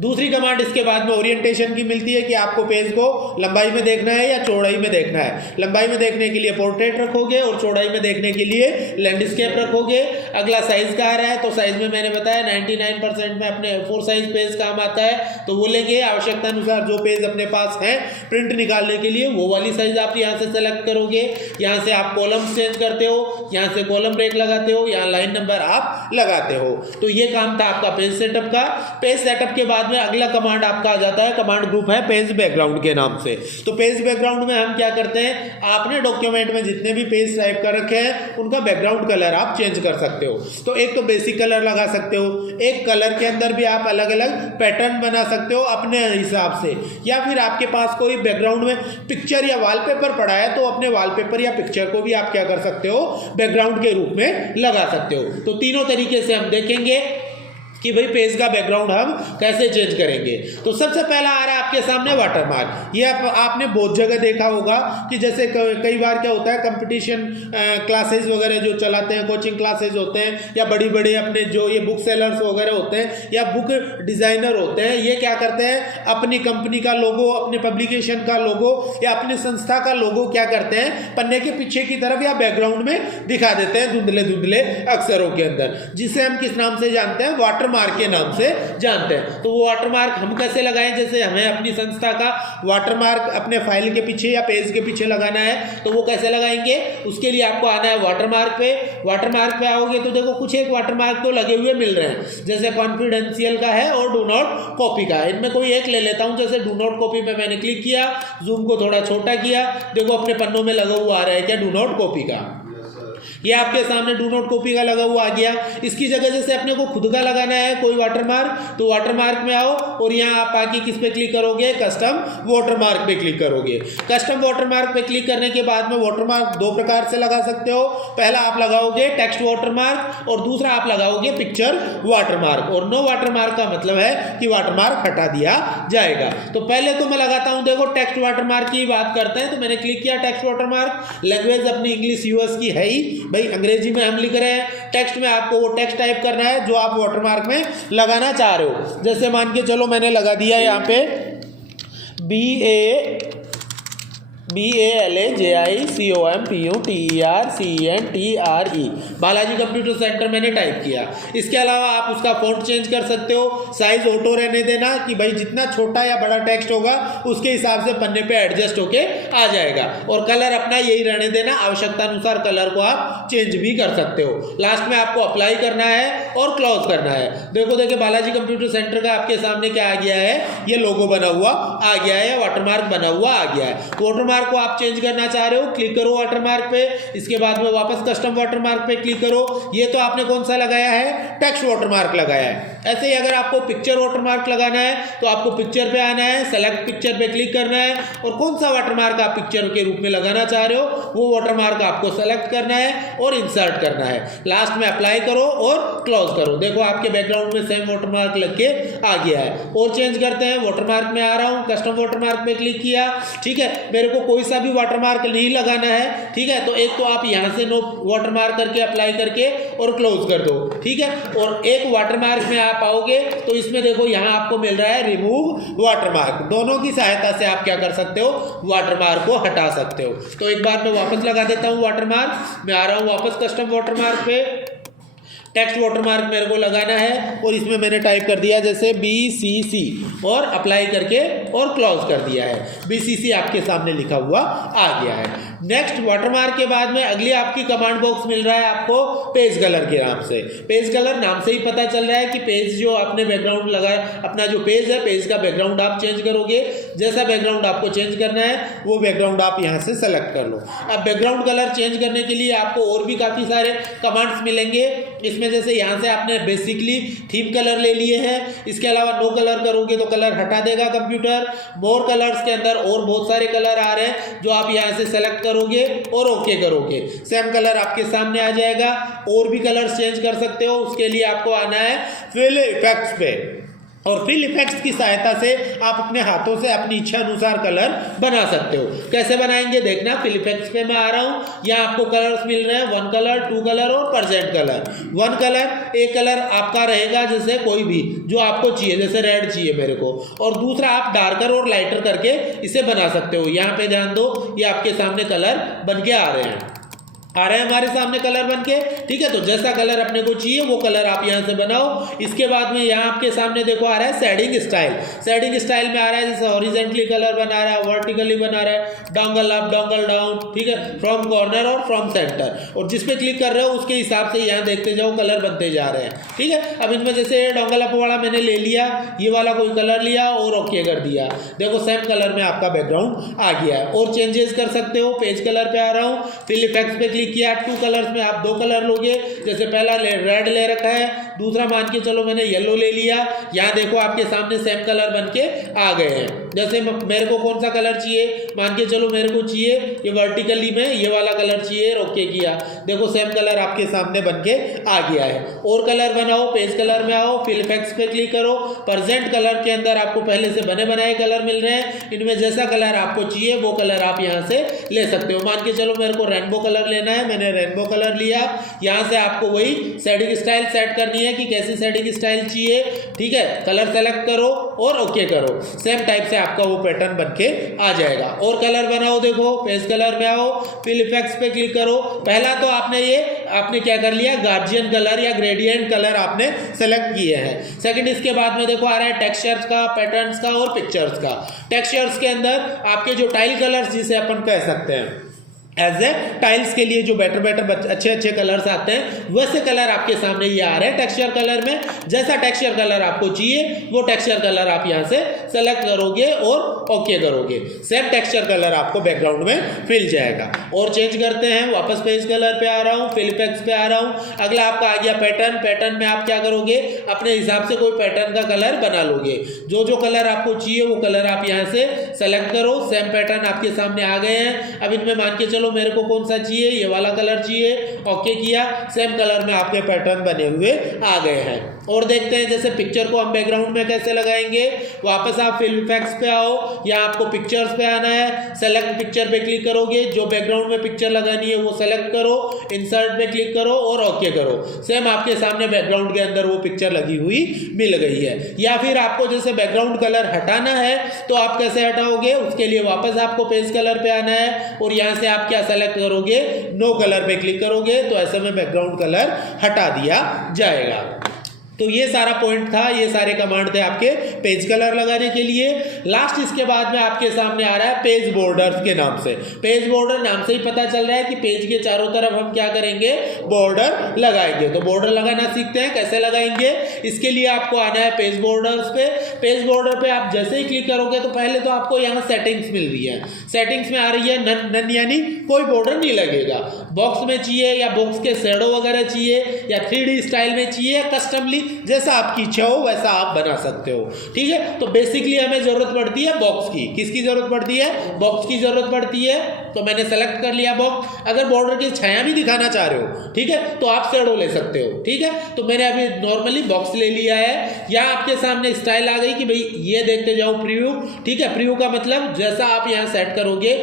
दूसरी कमांड इसके बाद में ओरिएंटेशन की मिलती है कि आपको पेज को लंबाई में देखना है या चौड़ाई में देखना है। लंबाई में देखने के लिए पोर्ट्रेट रखोगे और चौड़ाई में देखने के लिए लैंडस्केप रखोगे। अगला साइज का आ रहा है, तो साइज में मैंने बताया 99% में अपने 4 साइज पेज काम आता है, तो वो लेंगे। आवश्यकता अनुसार जो पेज अपने पास है प्रिंट निकालने के लिए वो वाली साइज आप यहाँ से सेलेक्ट करोगे। यहाँ से आप कॉलम्स चेंज करते हो, यहाँ से कॉलम ब्रेक लगाते हो, यहाँ लाइन नंबर आप लगाते हो। तो ये काम था आपका पेज सेटअप का। पेज सेटअप के बाद में अगला कमांड आपका आ जाता है, कमांड ग्रुप है पेज बैकग्राउंड के नाम से। तो पेज बैकग्राउंड में हम क्या करते हैं, आपने डॉक्यूमेंट में जितने भी पेज टाइप कर रखे हैं उनका बैकग्राउंड कलर आप चेंज कर सकते हो। तो एक तो बेसिक कलर लगा सकते हो, एक कलर के अंदर भी आप अलग अलग पैटर्न बना सकते हो अपने हिसाब से, या फिर आपके पास कोई बैकग्राउंड में पिक्चर या वॉलपेपर पड़ा है तो अपने वॉलपेपर या पिक्चर को भी आप क्या कर सकते हो, बैकग्राउंड के रूप में लगा सकते हो। तो तीनों तरीके से हम देखेंगे कि भाई पेज का बैकग्राउंड हम कैसे चेंज करेंगे। तो सबसे पहला आ रहा है आपके सामने वाटरमार्क। ये आपने बहुत जगह देखा होगा कि जैसे कई बार क्या होता है, कंपटीशन क्लासेस वगैरह जो चलाते हैं, कोचिंग क्लासेस होते हैं, या बड़ी बड़ी अपने जो ये बुक सेलर्स वगैरह होते हैं या बुक डिज़ाइनर होते हैं, ये क्या करते हैं, अपनी कंपनी का लोगो, अपने पब्लिकेशन का लोगो या अपनी संस्था का लोगो क्या करते हैं, पन्ने के पीछे की तरफ या बैकग्राउंड में दिखा देते हैं धुंधले धुंधले अक्षरों के अंदर, जिसे हम किस नाम से जानते हैं, वाटरमार्क के नाम से जानते हैं। तो वो वाटरमार्क हम कैसे लगाएं, जैसे हमें अपनी संस्था का वाटरमार्क अपने फाइल के पीछे या पेज के पीछे लगाना है तो वो कैसे लगाएंगे, उसके लिए आपको आना है वाटरमार्क पे। वाटरमार्क पे आओगे तो देखो कुछ एक वाटरमार्क तो लगे हुए मिल रहे हैं, जैसे कॉन्फिडेंशियल का है और डू नॉट कॉपी का। इनमें कोई एक ले लेता हूं, जैसे डू नॉट कॉपी पे मैंने क्लिक किया, जूम को थोड़ा छोटा किया, देखो अपने पन्नों में लगा हुआ आ रहा है क्या, डू नॉट कॉपी का। ये आपके सामने डू नॉट कॉपी का लगा हुआ आ गया। इसकी जगह जैसे अपने को खुद का लगाना है कोई वाटरमार्क, तो वाटरमार्क में आओ और यहाँ आप आके किस पे क्लिक करोगे, कस्टम वाटरमार्क पे क्लिक करोगे। कस्टम वाटरमार्क पे क्लिक करने के बाद में वाटरमार्क दो प्रकार से लगा सकते हो। पहला आप लगाओगे टेक्स्ट वाटरमार्क और दूसरा आप लगाओगे पिक्चर वाटरमार्क। और नो वाटरमार्क का मतलब है कि वाटरमार्क हटा दिया जाएगा। तो पहले तो मैं लगाता हूँ, देखो टेक्स्ट वाटरमार्क की बात करते हैं, तो मैंने क्लिक किया टेक्स्ट वाटरमार्क। लैंग्वेज अपनी इंग्लिश यूएस की है ही भाई, अंग्रेजी में हम लिख रहे हैं, टेक्स्ट में आपको वो टेक्स्ट टाइप करना है जो आप वाटरमार्क में लगाना चाह रहे हो। जैसे मान के चलो मैंने लगा दिया यहाँ पे BALAJICOMPUTERCENTRE बालाजी कंप्यूटर सेंटर मैंने टाइप किया। इसके अलावा आप उसका फॉन्ट चेंज कर सकते हो, साइज ऑटो रहने देना कि भाई जितना छोटा या बड़ा टेक्स्ट होगा उसके हिसाब से पन्ने पे एडजस्ट होके आ जाएगा। और कलर अपना यही रहने देना, आवश्यकता अनुसार कलर को आप चेंज भी कर सकते हो। लास्ट में आपको अप्लाई करना है और क्लोज करना है। देखो देखिए बालाजी कंप्यूटर सेंटर का आपके सामने क्या आ गया है, ये लोगो बना हुआ आ गया है, वाटरमार्क बना हुआ आ गया है। वाटरमार्क को आप चेंज करना चाह रहे हो, क्लिक करो वाटरमार्क पे। इसके बाद में वापस कस्टम वाटरमार्क पे क्लिक करो। ये तो आपने कौन सा लगाया है, टेक्स्ट वाटरमार्क लगाया है। ऐसे ही अगर आपको पिक्चर वाटरमार्क लगाना है तो आपको पिक्चर पे आना है, सेलेक्ट पिक्चर पे क्लिक करना है और कौन सा वाटरमार्क आप पिक्चर के रूप में लगाना चाह रहे हो वो वाटरमार्क आपको सेलेक्ट करना है और इंसर्ट करना है। लास्ट में अप्लाई करो और क्लोज करो। देखो आपके बैकग्राउंड में सेम वाटरमार्क लग के आ गया है। और चेंज करते हैं, वाटरमार्क में आ रहा हूँ, कस्टम वाटरमार्क पे क्लिक किया, ठीक है। मेरे को कोई सा भी वाटरमार्क नहीं लगाना है, ठीक है। तो एक तो आप यहाँ से नो वाटरमार्क करके अप्लाई करके और क्लोज कर दो, ठीक है। और एक वाटरमार्क में आप आओगे तो इसमें देखो यहाँ आपको मिल रहा है रिमूव वाटरमार्क। दोनों की सहायता से आप क्या कर सकते हो, वाटरमार्क को हटा सकते हो। तो एक बार मैं वापस लगा देता हूँ वाटरमार्क। मैं आ रहा हूँ वापस कस्टम वाटरमार्क पे, टेक्स्ट वाटरमार्क मेरे को लगाना है और इसमें मैंने टाइप कर दिया जैसे BCC और अप्लाई करके और क्लोज कर दिया है। BCC आपके सामने लिखा हुआ आ गया है। नेक्स्ट वाटरमार्क के बाद में अगली आपकी कमांड बॉक्स मिल रहा है आपको पेज कलर के नाम से। पेज कलर नाम से ही पता चल रहा है कि पेज जो आपने बैकग्राउंड लगा, अपना जो पेज है पेज का बैकग्राउंड आप चेंज करोगे। जैसा बैकग्राउंड आपको चेंज करना है वो बैकग्राउंड आप यहाँ से सेलेक्ट कर लो। अब बैकग्राउंड कलर चेंज करने के लिए आपको और भी काफ़ी सारे कमांड्स मिलेंगे। इसमें जैसे यहाँ से आपने बेसिकली थीम कलर ले लिए हैं, इसके अलावा नो कलर करोगे तो कलर हटा देगा कंप्यूटर। मोर कलर्स के अंदर और बहुत सारे कलर आ रहे हैं जो आप यहाँ से सेलेक्ट करोगे और ओके करोगे, सेम कलर आपके सामने आ जाएगा। और भी कलर चेंज कर सकते हो, उसके लिए आपको आना है फिल इफेक्ट्स पे। और फिल इफेक्ट्स की सहायता से आप अपने हाथों से अपनी इच्छा अनुसार कलर बना सकते हो। कैसे बनाएंगे देखना, फिल इफेक्ट्स पे मैं आ रहा हूँ। यहाँ आपको कलर्स मिल रहे हैं, 1 कलर, 2 कलर और परसेंट कलर। 1 कलर, एक कलर आपका रहेगा जैसे कोई भी जो आपको चाहिए, जैसे रेड चाहिए मेरे को, और दूसरा आप डार्कर और लाइटर करके इसे बना सकते हो। यहाँ पे ध्यान दो, ये आपके सामने कलर बन के आ रहे हैं हमारे सामने कलर बन के, ठीक है। तो जैसा कलर अपने को चाहिए वो कलर आप यहाँ से बनाओ। इसके बाद में यहाँ आपके सामने देखो आ रहा है शेडिंग स्टाइल। शेडिंग स्टाइल में आ रहा है जैसे हॉरिजेंटली कलर बना रहा है, वर्टिकली बना रहा है, डोंगल अप डोंगल डाउन, ठीक है, फ्रॉम कॉर्नर और फ्रॉम सेंटर। और जिस पे क्लिक कर रहे हो उसके हिसाब से यहाँ देखते जाओ कलर बनते जा रहे हैं, ठीक है। अब इनमें जैसे डोंगल अप वाला मैंने ले लिया, ये वाला कोई कलर लिया और ओके कर दिया। देखो सेम कलर में आपका बैकग्राउंड आ गया है। और चेंजेस कर सकते हो, पेज कलर पे आ रहा हूँ, फिल इफेक्ट्स पे क्लिक किया, 2 कलर्स में आप 2 कलर लोगे। जैसे पहला रेड ले रखा है, दूसरा मान के चलो मैंने येलो ले लिया। यहाँ देखो आपके सामने सेम कलर बन के आ गए हैं। जैसे मेरे को कौन सा कलर चाहिए, मान के चलो मेरे को चाहिए ये वर्टिकली में ये वाला कलर चाहिए, ओके किया, देखो सेम कलर आपके सामने बन के आ गया है। और कलर बनाओ, पेज कलर में आओ, फिल इफेक्ट्स पे क्लिक करो, प्रेजेंट कलर के अंदर आपको पहले से बने बनाए कलर मिल रहे हैं। इनमें जैसा कलर आपको चाहिए वो कलर आप यहाँ से ले सकते हो। मान के चलो मेरे को रेनबो कलर लेना है, मैंने रेनबो कलर लिया। यहाँ से आपको वही शेडिंग स्टाइल सेट करनी है कि कैसी शेडिंग स्टाइल चाहिए, ठीक है। कलर सेलेक्ट करो और ओके करो, सेम टाइप से आपका वो पैटर्न बन के आ जाएगा। और कलर बनाओ, देखो पेज कलर में आओ, फिल इफेक्ट्स पे क्लिक करो। पहला तो आपने क्या कर लिया, गार्जियन कलर या ग्रेडियंट कलर आपने सेलेक्ट किए हैं। सेकंड इसके बाद में देखो आ रहा है टेक्सचर्स का, पैटर्न्स का और पिक्चर्स का। टेक्सचर्स के अंदर आपके जो टाइल कलर्स जिसे अपन कह सकते हैं एज ए टाइल्स के लिए जो बेटर अच्छे कलर्स आते हैं, वैसे कलर आपके सामने ये आ रहे हैं टेक्सचर कलर में। जैसा टेक्सचर कलर आपको चाहिए वो टेक्सचर कलर आप यहाँ से सेलेक्ट करोगे और ओके करोगे, सेम टेक्सचर कलर आपको बैकग्राउंड में फिल जाएगा। और चेंज करते हैं, वापस पेज कलर पे आ रहा हूँ, फिल इफेक्ट्स पे आ रहा हूँ। अगला आपका आ गया पैटर्न। पैटर्न में आप क्या करोगे, अपने हिसाब से कोई पैटर्न का कलर बना लोगे। जो कलर आपको चाहिए वो कलर आप यहाँ से सेलेक्ट करो, सेम पैटर्न आपके सामने आ गए हैं। अब इनमें मान के चलो मेरे को कौन सा चाहिए, ये वाला कलर चाहिए, ओके किया, सेम कलर में आपके पैटर्न बने हुए आ गए हैं। और देखते हैं जैसे पिक्चर को हम बैकग्राउंड में कैसे लगाएंगे। वापस आप फिल इफेक्ट्स पे आओ, या आपको पिक्चर्स पे आना है, सेलेक्ट पिक्चर पे क्लिक करोगे, जो बैकग्राउंड में पिक्चर लगानी है वो सेलेक्ट करो, इंसर्ट पे क्लिक करो और ओके करो। सेम आपके सामने बैकग्राउंड के अंदर वो पिक्चर लगी हुई मिल गई है। या फिर आपको जैसे बैकग्राउंड कलर हटाना है तो आप कैसे हटाओगे, उसके लिए वापस आपको पेज कलर पे आना है और यहाँ से आप क्या सेलेक्ट करोगे, नो कलर पे क्लिक करोगे, तो ऐसे में बैकग्राउंड कलर हटा दिया जाएगा। तो ये सारा पॉइंट था, ये सारे कमांड थे आपके पेज कलर लगाने के लिए। लास्ट इसके बाद में आपके सामने आ रहा है पेज बॉर्डर्स के नाम से। पेज बॉर्डर नाम से ही पता चल रहा है कि पेज के चारों तरफ हम क्या करेंगे, बॉर्डर लगाएंगे। तो बॉर्डर लगाना सीखते हैं, कैसे लगाएंगे। इसके लिए आपको आना है पेज बॉर्डर्स पे। पेज बॉर्डर पे आप जैसे ही क्लिक करोगे तो पहले तो आपको यहाँ सेटिंग्स मिल रही है। सेटिंग्स में आ रही है नन यानी कोई बॉर्डर नहीं लगेगा। बॉक्स में चाहिए या बॉक्स के शेडो वगैरह चाहिए या 3D स्टाइल में चाहिए, कस्टमली जैसा आपकी इच्छा हो वैसा आप बना सकते हो, ठीक है। तो बेसिकली हमें जरूरत पड़ती है बॉक्स की। किसकी जरूरत पड़ती है, बॉक्स की जरूरत पड़ती है। तो मैंने सेलेक्ट कर लिया बॉक्स। अगर बॉर्डर की छाया भी दिखाना चाह रहे हो, ठीक है, तो आप शेडो ले सकते हो, ठीक है। तो मैंने अभी नॉर्मली बॉक्स ले लिया है। या आपके सामने स्टाइल आ गई कि भाई ये देखते जाओ प्रीव्यू, ठीक है। प्रीव्यू का मतलब जैसा आप यहाँ सेट करोगे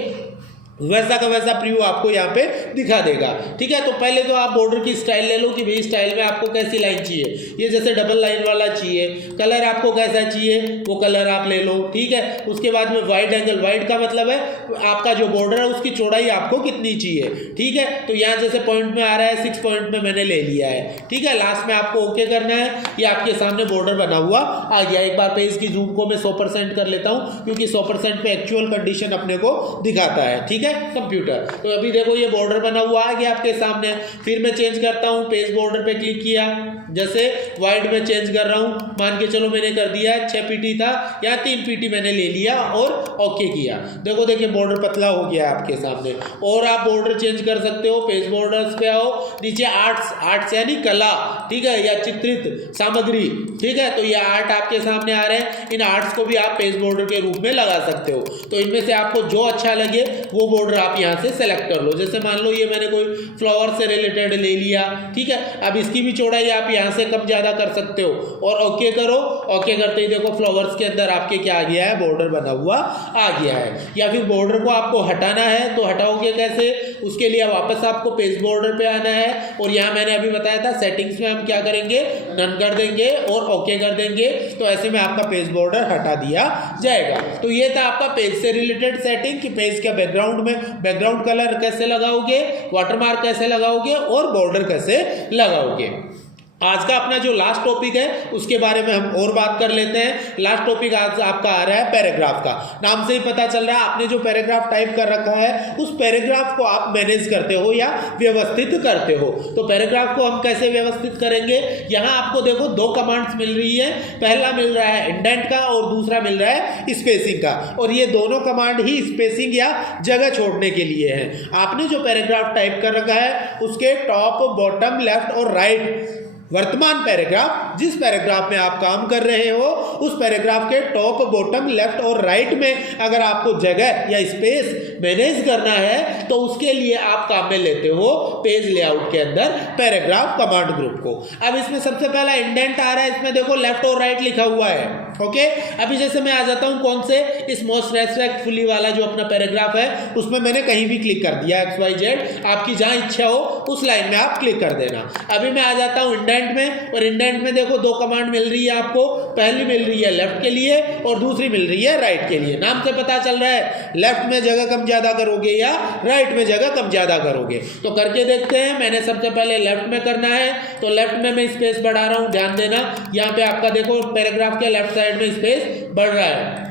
वैसा का वैसा प्रीव्यू आपको यहाँ पे दिखा देगा, ठीक है। तो पहले तो आप बॉर्डर की स्टाइल ले लो कि भाई स्टाइल में आपको कैसी लाइन चाहिए। ये जैसे डबल लाइन वाला चाहिए, कलर आपको कैसा चाहिए वो कलर आप ले लो, ठीक है। उसके बाद में वाइड एंगल, वाइड का मतलब है आपका जो बॉर्डर है उसकी चौड़ाई आपको कितनी चाहिए, ठीक है। तो यहाँ जैसे पॉइंट में आ रहा है 6 पॉइंट में मैंने ले लिया है, ठीक है। लास्ट में आपको ओके करना है। ये आपके सामने बॉर्डर बना हुआ आ गया। एक बार पेज की जूम को मैं 100% कर लेता हूँ क्योंकि 100% पे एक्चुअल कंडीशन अपने को दिखाता है, ठीक है, कंप्यूटर। तो अभी देखो ये बॉर्डर बना हुआ आ गया आपके सामने। फिर मैं चेंज करता हूँ, पेज बॉर्डर पे क्लिक किया, जैसे वाइड में चेंज कर रहा हूँ। मान के चलो मैंने कर दिया 6 पीटी था, यहाँ 3 पीटी मैंने ले लिया और ओके किया। देखो देखिए बॉर्डर पतला हो गया आपके सामने। और आप बॉर्डर चेंज कर सकते हो। पेज बॉर्डर्स पे आओ, नीचे आर्ट्स यानी कला, ठीक है, या चित्रित सामग्री, ठीक है। तो ये आर्ट आपके सामने आ रहे हैं। इन आर्ट्स को भी आप पेज बॉर्डर के रूप में लगा सकते हो। तो इनमें से आपको जो अच्छा लगे वो बॉर्डर आप यहाँ से सेलेक्ट कर लो। जैसे मान लो ये मैंने कोई फ्लावर से रिलेटेड ले लिया, ठीक है। अब इसकी भी चौड़ाई आप यहाँ से कम ज़्यादा कर सकते हो और ओके करो। ओके करते ही देखो फ्लावर्स के अंदर आपके क्या आ गया है, बॉर्डर बना हुआ आ गया है। या फिर बॉर्डर को आपको हटाना है तो हटाओगे कैसे, उसके लिए वापस आपको पेज बॉर्डर पे आना है और यहाँ मैंने अभी बताया था सेटिंग्स में हम क्या करेंगे, नन कर देंगे और ओके कर देंगे, तो ऐसे में आपका पेज बॉर्डर हटा दिया जाएगा। तो ये था आपका पेज से रिलेटेड सेटिंग कि पेज के बैकग्राउंड में बैकग्राउंड कलर कैसे लगाओगे, वाटरमार्क कैसे लगाओगे और बॉर्डर कैसे लगाओगे। आज का अपना जो लास्ट टॉपिक है उसके बारे में हम और बात कर लेते हैं। लास्ट टॉपिक आज आपका आ रहा है पैराग्राफ का। नाम से ही पता चल रहा है आपने जो पैराग्राफ टाइप कर रखा है उस पैराग्राफ को आप मैनेज करते हो या व्यवस्थित करते हो। तो पैराग्राफ को हम कैसे व्यवस्थित करेंगे, यहाँ आपको देखो दो कमांड्स मिल रही है। पहला मिल रहा है इंडेंट का और दूसरा मिल रहा है स्पेसिंग का, और ये दोनों कमांड ही स्पेसिंग या जगह छोड़ने के लिए है। आपने जो पैराग्राफ टाइप कर रखा है उसके टॉप, बॉटम, लेफ्ट और राइट वर्तमान पैराग्राफ, जिस पैराग्राफ में आप काम कर रहे हो उस पैराग्राफ के टॉप, बॉटम, लेफ्ट और राइट में अगर आपको जगह या स्पेस मैनेज करना है तो उसके लिए आप काम में लेते हो पेज लेआउट के अंदर पैराग्राफ कमांड ग्रुप को। अब इसमें सबसे पहला इंडेंट आ रहा है, इसमें देखो लेफ्ट और राइट लिखा हुआ है। ओके, अभी जैसे मैं आ जाता हूं कौन से, इस मोस्ट रेस्पेक्टफुली वाला जो अपना पैराग्राफ है उसमें मैंने कहीं भी क्लिक कर दिया XYZ, आपकी जहां इच्छा हो उस लाइन में आप क्लिक कर देना। अभी मैं आ जाता हूं इंडेंट में, और इंडेंट में देखो दो कमांड मिल रही है आपको, पहली मिल रही है लेफ्ट के लिए और दूसरी मिल रही है राइट के लिए। नाम से पता चल रहा है लेफ्ट में जगह कम ज्यादा करोगे या राइट में जगह कम ज्यादा करोगे। तो करके देखते हैं। मैंने सबसे पहले लेफ्ट में करना है तो लेफ्ट में मैं स्पेस बढ़ा रहा हूं, ध्यान देना। यहाँ पे आपका देखो पैराग्राफ के लेफ्ट साइड में स्पेस बढ़ रहा है,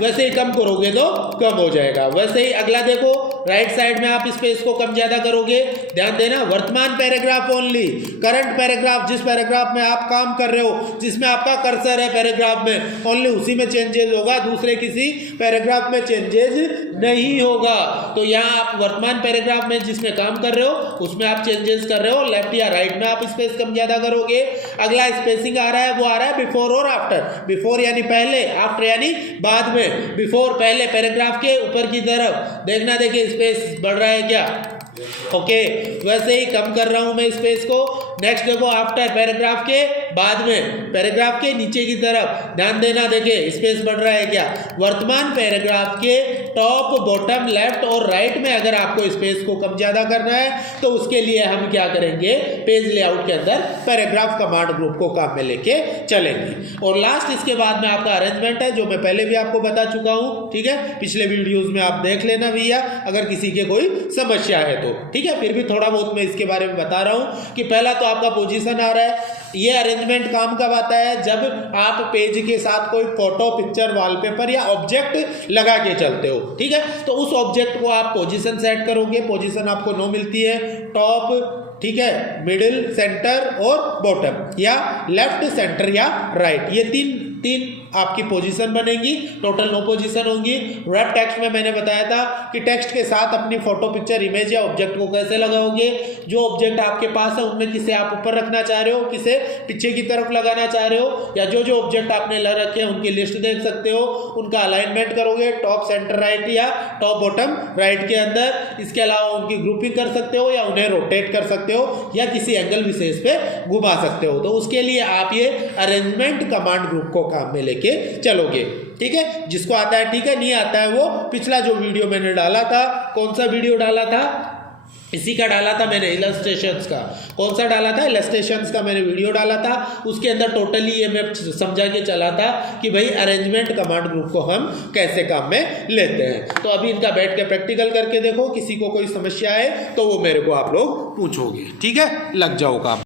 वैसे ही कम करोगे तो कम हो जाएगा। वैसे ही अगला देखो राइट साइड में आप स्पेस को कम ज्यादा करोगे, ध्यान देना। वर्तमान पैराग्राफ ओनली, करंट पैराग्राफ, जिस पैराग्राफ में आप काम कर रहे हो, जिसमें आपका कर्सर है पैराग्राफ में, ओनली उसी में चेंजेस होगा, दूसरे किसी पैराग्राफ में चेंजेस नहीं होगा। तो यहाँ आप वर्तमान पैराग्राफ में जिसमें काम कर रहे हो उसमें आप चेंजेस कर रहे हो, लेफ्ट या राइट में आप स्पेस कम ज्यादा करोगे। अगला स्पेसिंग आ रहा है, वो आ रहा है बिफोर और आफ्टर। बिफोर यानी पहले, आफ्टर यानी बाद में। बिफोर पहले पैराग्राफ के ऊपर की तरफ देखना, देखिए स्पेस बढ़ रहा है क्या, ओके। वैसे ही कम कर रहा हूं मैं स्पेस को। नेक्स्ट देखो आफ्टर, पैराग्राफ के बाद में, पैराग्राफ के नीचे की तरफ ध्यान देना, देखिए स्पेस बढ़ रहा है क्या। वर्तमान पैराग्राफ के टॉप, बॉटम, लेफ्ट और राइट में अगर आपको स्पेस को कम ज्यादा करना है तो उसके लिए हम क्या करेंगे, पेज लेआउट के अंदर पैराग्राफ कमांड ग्रुप को काम में लेके चलेंगे। और लास्ट इसके बाद में आपका अरेंजमेंट है, जो मैं पहले भी आपको बता चुका हूं, ठीक है। पिछले वीडियोज में आप देख लेना भैया अगर किसी के कोई समस्या है तो, ठीक है। फिर भी थोड़ा बहुत मैं इसके बारे में बता रहा हूं कि पहला तो आपका पोजीशन आ रहा है। ये अरेंजमेंट काम कब आता है, जब आप पेज के साथ कोई फोटो, पिक्चर, वॉलपेपर या ऑब्जेक्ट लगा के चलते हो, ठीक है। तो उस ऑब्जेक्ट को आप पोजीशन सेट करोगे। पोजीशन आपको 9 मिलती है, टॉप, ठीक है, मिडिल, सेंटर और बॉटम, या लेफ्ट, सेंटर या राइट। ये तीन आपकी पोजीशन बनेगी। टोटल 9 पोजीशन होंगी। रैप टेक्स्ट में मैंने बताया था कि टेक्स्ट के साथ अपनी फोटो, पिक्चर, इमेज या ऑब्जेक्ट को कैसे लगाओगे। जो ऑब्जेक्ट आपके पास है उनमें किसे आप ऊपर रखना चाह रहे हो, किसे पीछे की तरफ लगाना चाह रहे हो, या जो ऑब्जेक्ट आपने लगा रखे हैं उनकी लिस्ट देख सकते हो। उनका अलाइनमेंट करोगे टॉप, सेंटर, राइट या टॉप, बॉटम, राइट के अंदर। इसके अलावा उनकी ग्रुपिंग कर सकते हो या उन्हें रोटेट कर सकते हो या किसी एंगल विशेष पे घुमा सकते हो। तो उसके लिए आप ये अरेंजमेंट कमांड ग्रुप को काम में लेके चलोगे, ठीक है। जिसको आता है ठीक है, नहीं आता है वो पिछला जो वीडियो मैंने डाला था, कौन सा वीडियो डाला था, इसी का डाला था मैंने, इलस्ट्रेशंस का। कौन सा डाला था, इलस्ट्रेशंस का मैंने वीडियो डाला था। उसके अंदर टोटली ये मैं समझा के चला था कि भाई अरेंजमेंट कमांड ग्रुप को हम कैसे काम में लेते हैं। तो अभी इनका बैठ के प्रैक्टिकल करके देखो, किसी को कोई समस्या है तो वो मेरे को आप लोग पूछोगे, ठीक है। लग जाओ काम।